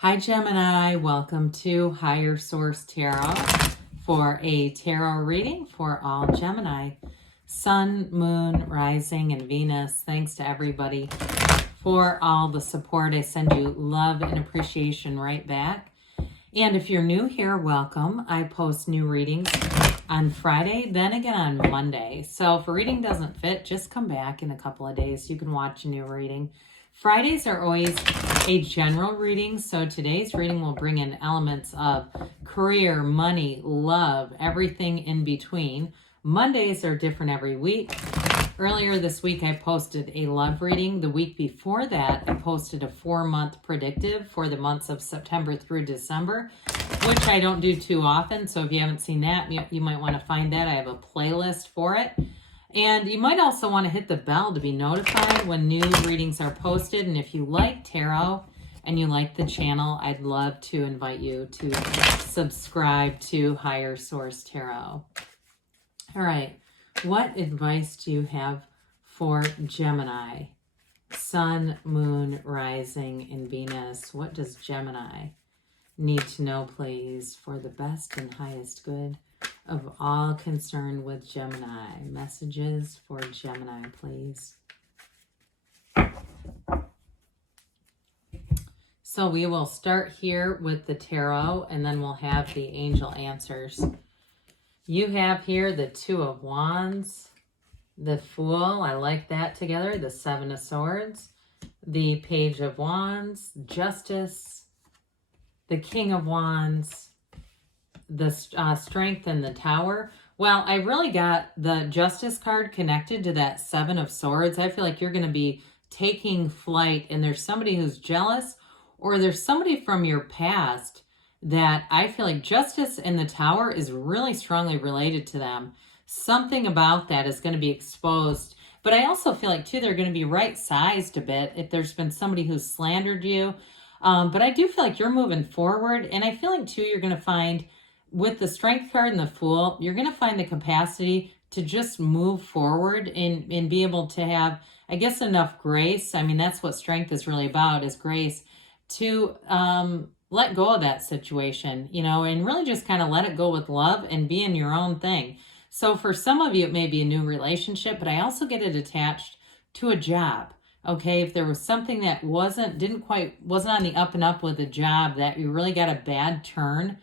Hi Gemini, welcome to Higher Source Tarot for a tarot reading for all Gemini. Sun, Moon, Rising, and Venus. Thanks to everybody for all the support. I send you love and appreciation right back. And if you're new here, welcome. I post new readings on Friday, then again on Monday. So if a reading doesn't fit, just come back in a couple of days. You can watch a new reading. Fridays are always a general reading, so today's reading will bring in elements of career, money, love, everything in between. Mondays are different every week. Earlier this week, I posted a love reading. The week before that, I posted a 4-month predictive for the months of September through December, which I don't do too often. So if you haven't seen that, you might want to find that. I have a playlist for it. And you might also want to hit the bell to be notified when new readings are posted. And if you like tarot and you like the channel, I'd love to invite you to subscribe to Higher Source Tarot. All right. What advice do you have for Gemini? Sun, Moon, Rising, and Venus. What does Gemini need to know, please, for the best and highest good of all concerned with Gemini? Messages for Gemini, please. So we will start here with the tarot, and then we'll have the angel answers. You have here the Two of Wands, the Fool, I like that together, the Seven of Swords, the Page of Wands, Justice, the King of Wands, the Strength, and the Tower. Well, I really got the Justice card connected to that Seven of Swords. I feel like you're going to be taking flight, and there's somebody who's jealous, or there's somebody from your past that I feel like Justice and the Tower is really strongly related to them. Something about that is going to be exposed. But I also feel like, too, they're going to be right-sized a bit if there's been somebody who's slandered you. But I do feel like you're moving forward. And I feel like, too, you're going to find with the Strength card and the Fool, you're going to find the capacity to just move forward and be able to have, I guess, enough grace. I mean, that's what Strength is really about, is grace, to let go of that situation, and really just kind of let it go with love and be in your own thing. So for some of you, it may be a new relationship, but I also get it attached to a job. Okay, if there was something that wasn't on the up and up with a job, that you really got a bad turn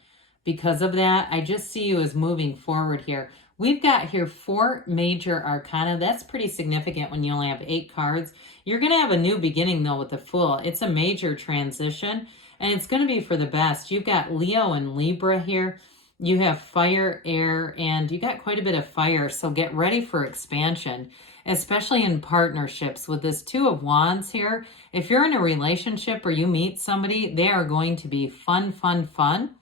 because of that, I just see you as moving forward here. We've got here 4 major arcana. That's pretty significant when you only have 8 cards. You're going to have a new beginning, though, with the Fool. It's a major transition, and it's going to be for the best. You've got Leo and Libra here. You have fire, air, and you got quite a bit of fire, so get ready for expansion, especially in partnerships. With this Two of Wands here, if you're in a relationship or you meet somebody, they are going to be fun, fun, fun.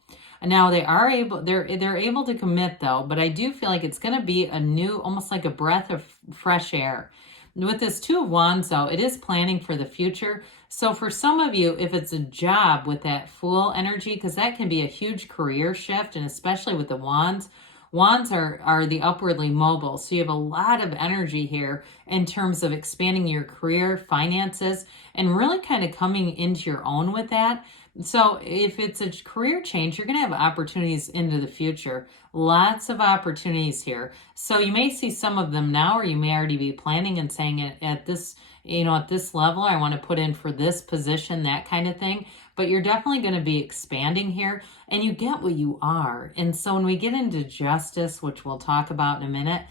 Now they're able to commit, though, but I do feel like it's going to be a new, almost like a breath of fresh air. With this Two of Wands, though, it is planning for the future. So for some of you, if it's a job with that Fool energy, because that can be a huge career shift, and especially with the Wands, Wands are the upwardly mobile. So you have a lot of energy here in terms of expanding your career, finances, and really kind of coming into your own with that. So if it's a career change, you're going to have opportunities into the future. Lots of opportunities here. So you may see some of them now, or you may already be planning and saying at this level, I want to put in for this position, that kind of thing. But you're definitely going to be expanding here, and you get what you are. And so when we get into Justice, which we'll talk about in a minute,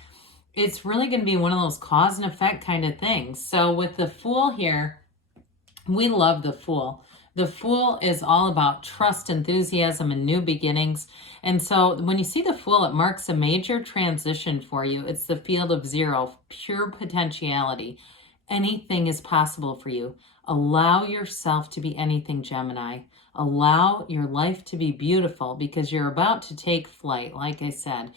it's really going to be one of those cause and effect kind of things. So with the Fool here, we love the Fool. The Fool is all about trust, enthusiasm, and new beginnings. And so when you see the Fool, it marks a major transition for you. It's the field of zero, pure potentiality. Anything is possible for you. Allow yourself to be anything, Gemini. Allow your life to be beautiful, because you're about to take flight, like I said.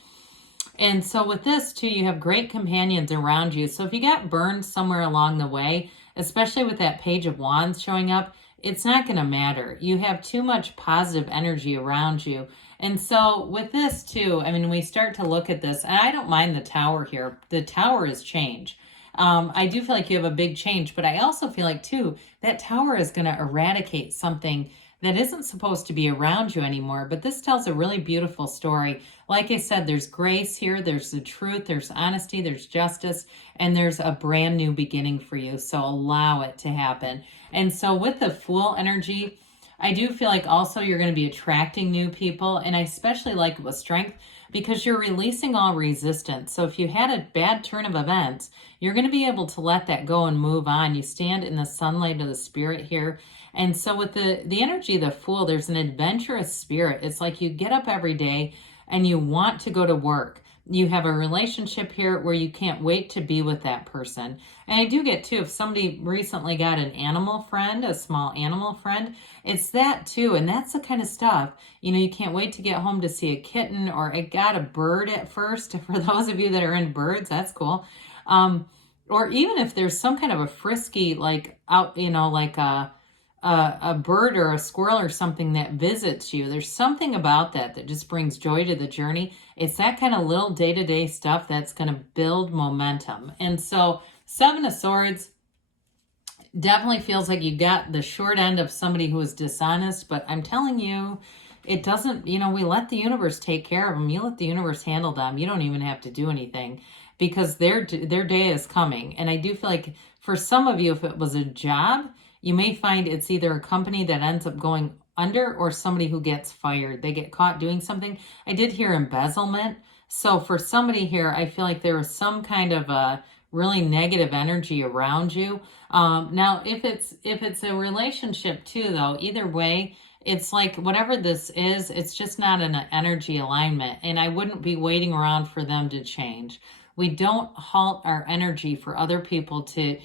And so with this, too, you have great companions around you. So if you got burned somewhere along the way, especially with that Page of Wands showing up, it's not going to matter. You have too much positive energy around you. And so with this, too, I mean, we start to look at this, and I don't mind the Tower here. The Tower is change. I do feel like you have a big change, but I also feel like, too, that Tower is going to eradicate something that isn't supposed to be around you anymore. But this tells a really beautiful story. Like I said, there's grace here, there's the truth, there's honesty, there's justice, and there's a brand new beginning for you. So allow it to happen. And so with the Fool energy, I do feel like also you're going to be attracting new people. And I especially like it with Strength because you're releasing all resistance. So if you had a bad turn of events, you're going to be able to let that go and move on. You stand in the sunlight of the Spirit here. And so with the energy of the Fool, there's an adventurous spirit. It's like you get up every day and you want to go to work. You have a relationship here where you can't wait to be with that person. And I do get too, if somebody recently got an animal friend, a small animal friend, it's that too. And that's the kind of stuff, you know, you can't wait to get home to see a kitten, or it got a bird at first. For those of you that are in birds, that's cool. Or even if there's some kind of a frisky, like out, you know, like a bird or a squirrel or something that visits you. There's something about that just brings joy to the journey. It's that kind of little day-to-day stuff that's going to build momentum. And so 7 of Swords definitely feels like you got the short end of somebody who is dishonest, but I'm telling you, it doesn't, you know, we let the universe take care of them. You let the universe handle them. You don't even have to do anything because their day is coming. And I do feel like for some of you, if it was a job, you may find it's either a company that ends up going under or somebody who gets fired. They get caught doing something. I did hear embezzlement. So for somebody here, I feel like there was some kind of a really negative energy around you. Now, if it's a relationship too, though, either way, it's like whatever this is, it's just not an energy alignment. And I wouldn't be waiting around for them to change. We don't halt our energy for other people to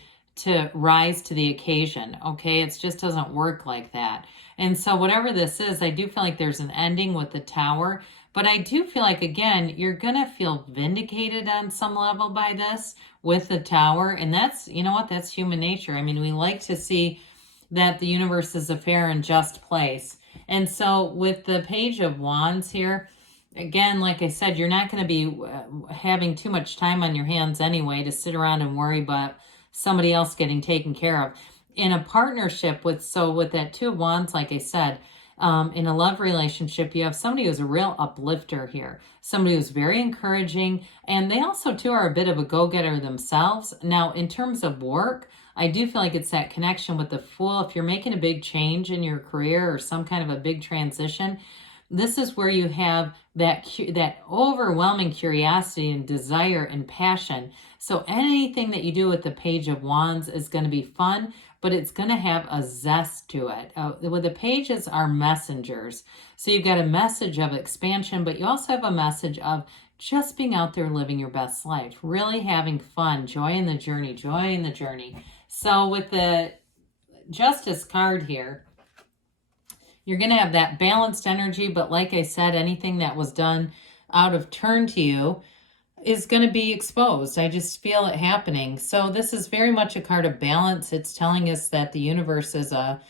rise to the occasion, okay? It just doesn't work like that. And so whatever this is, I do feel like there's an ending with the Tower, but I do feel like, again, you're going to feel vindicated on some level by this with the Tower, and that's, you know what, that's human nature. I mean, we like to see that the universe is a fair and just place. And so with the Page of Wands here, again, like I said, you're not going to be having too much time on your hands anyway to sit around and worry about somebody else getting taken care of. In a partnership with that 2 of Wands, like I said, in a love relationship, you have somebody who's a real uplifter here, somebody who's very encouraging, and they also too are a bit of a go-getter themselves. Now, in terms of work, I do feel like it's that connection with the Fool. If you're making a big change in your career or some kind of a big transition, this is where you have that overwhelming curiosity and desire and passion. So anything that you do with the Page of Wands is going to be fun, but it's going to have a zest to it. With the pages are messengers. So you've got a message of expansion, but you also have a message of just being out there living your best life, really having fun, joy in the journey, joy in the journey. So with the Justice card here, you're going to have that balanced energy, but like I said, anything that was done out of turn to you is going to be exposed. I just feel it happening. So this is very much a card of balance. It's telling us that the universe is a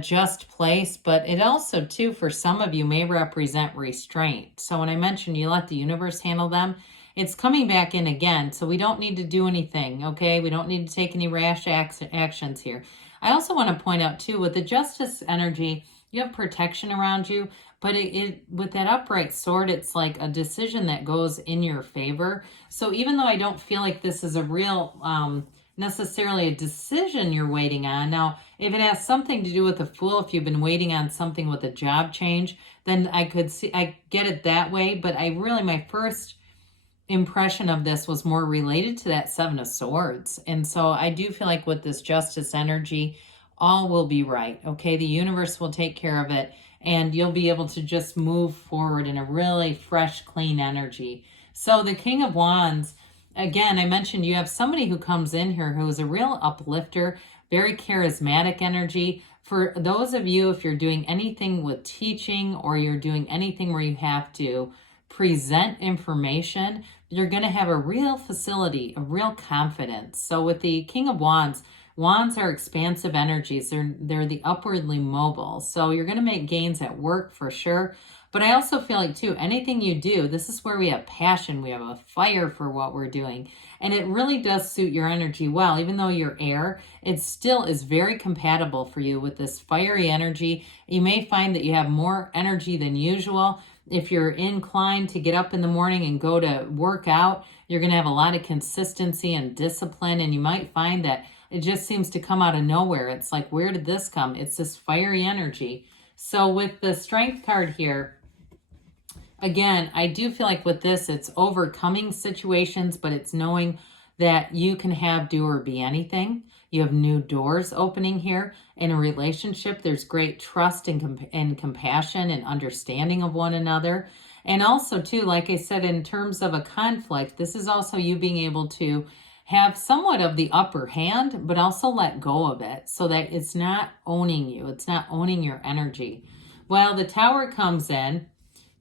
just place, but it also, too, for some of you may represent restraint. So when I mentioned you let the universe handle them, it's coming back in again. So we don't need to do anything, okay? We don't need to take any rash actions here. I also want to point out, too, with the Justice energy, you have protection around you, but it with that upright sword, it's like a decision that goes in your favor. So even though I don't feel like this is a real, necessarily a decision you're waiting on. Now, if it has something to do with the Fool, if you've been waiting on something with a job change, then I get it that way. But my first impression of this was more related to that 7 of Swords. And so I do feel like with this Justice energy, all will be right, okay? The universe will take care of it, and you'll be able to just move forward in a really fresh, clean energy. So the King of Wands, again, I mentioned you have somebody who comes in here who is a real uplifter, very charismatic energy. For those of you, if you're doing anything with teaching or you're doing anything where you have to present information, you're going to have a real facility, a real confidence. So with the King of Wands, Wands are expansive energies. They're the upwardly mobile. So you're going to make gains at work for sure. But I also feel like, too, anything you do, this is where we have passion. We have a fire for what we're doing. And it really does suit your energy well. Even though you're air, it still is very compatible for you with this fiery energy. You may find that you have more energy than usual. If you're inclined to get up in the morning and go to work out, you're going to have a lot of consistency and discipline. And you might find that it just seems to come out of nowhere. It's like, where did this come? It's this fiery energy. So with the Strength card here, again, I do feel like with this, it's overcoming situations, but it's knowing that you can have, do, or be anything. You have new doors opening here. In a relationship, there's great trust and compassion and understanding of one another. And also, too, like I said, in terms of a conflict, this is also you being able to have somewhat of the upper hand, but also let go of it so that it's not owning you. It's not owning your energy. Well, the Tower comes in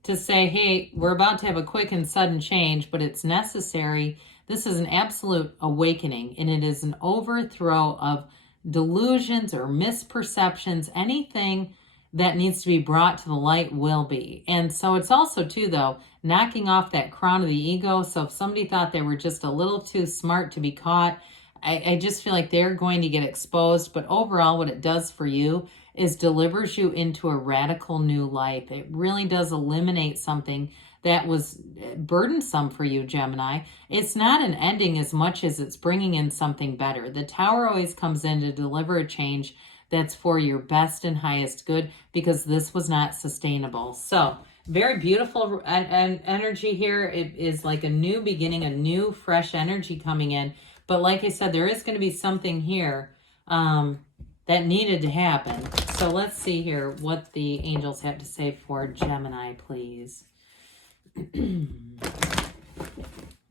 to say, hey, we're about to have a quick and sudden change, but it's necessary. This is an absolute awakening, and it is an overthrow of delusions or misperceptions. Anything that needs to be brought to the light will be. And so it's also, too, though, knocking off that crown of the ego. So if somebody thought they were just a little too smart to be caught, I just feel like they're going to get exposed. But overall, what it does for you is delivers you into a radical new life. It really does eliminate something that was burdensome for you, Gemini. It's not an ending as much as it's bringing in something better. The Tower always comes in to deliver a change that's for your best and highest good, because this was not sustainable. So very beautiful energy here. It is like a new beginning, a new fresh energy coming in. But like I said, there is going to be something here that needed to happen. So let's see here what the angels have to say for Gemini, please.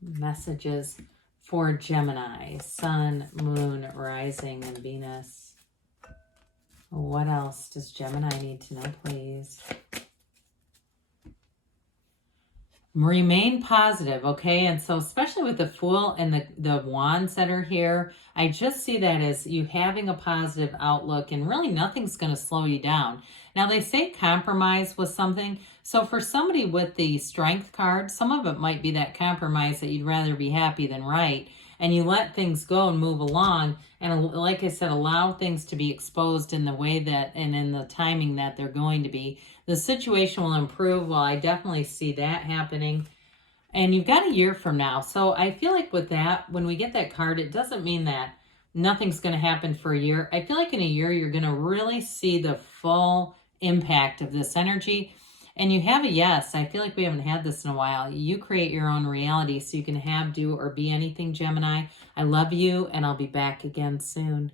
Messages for Gemini, Sun, Moon, Rising, and Venus. What else does Gemini need to know, please? Remain positive, okay? And so especially with the Fool and the Wands that are here, I just see that as you having a positive outlook, and really nothing's going to slow you down. Now, they say compromise with something. So for somebody with the Strength card, some of it might be that compromise that you'd rather be happy than right, and you let things go and move along. And like I said, allow things to be exposed in the way that, and in the timing that they're going to be. The situation will improve. Well, I definitely see that happening. And you've got a year from now. So I feel like with that, when we get that card, it doesn't mean that nothing's going to happen for a year. I feel like in a year, you're going to really see the full impact of this energy. And you have a yes. I feel like we haven't had this in a while. You create your own reality so you can have, do, or be anything, Gemini. I love you, and I'll be back again soon.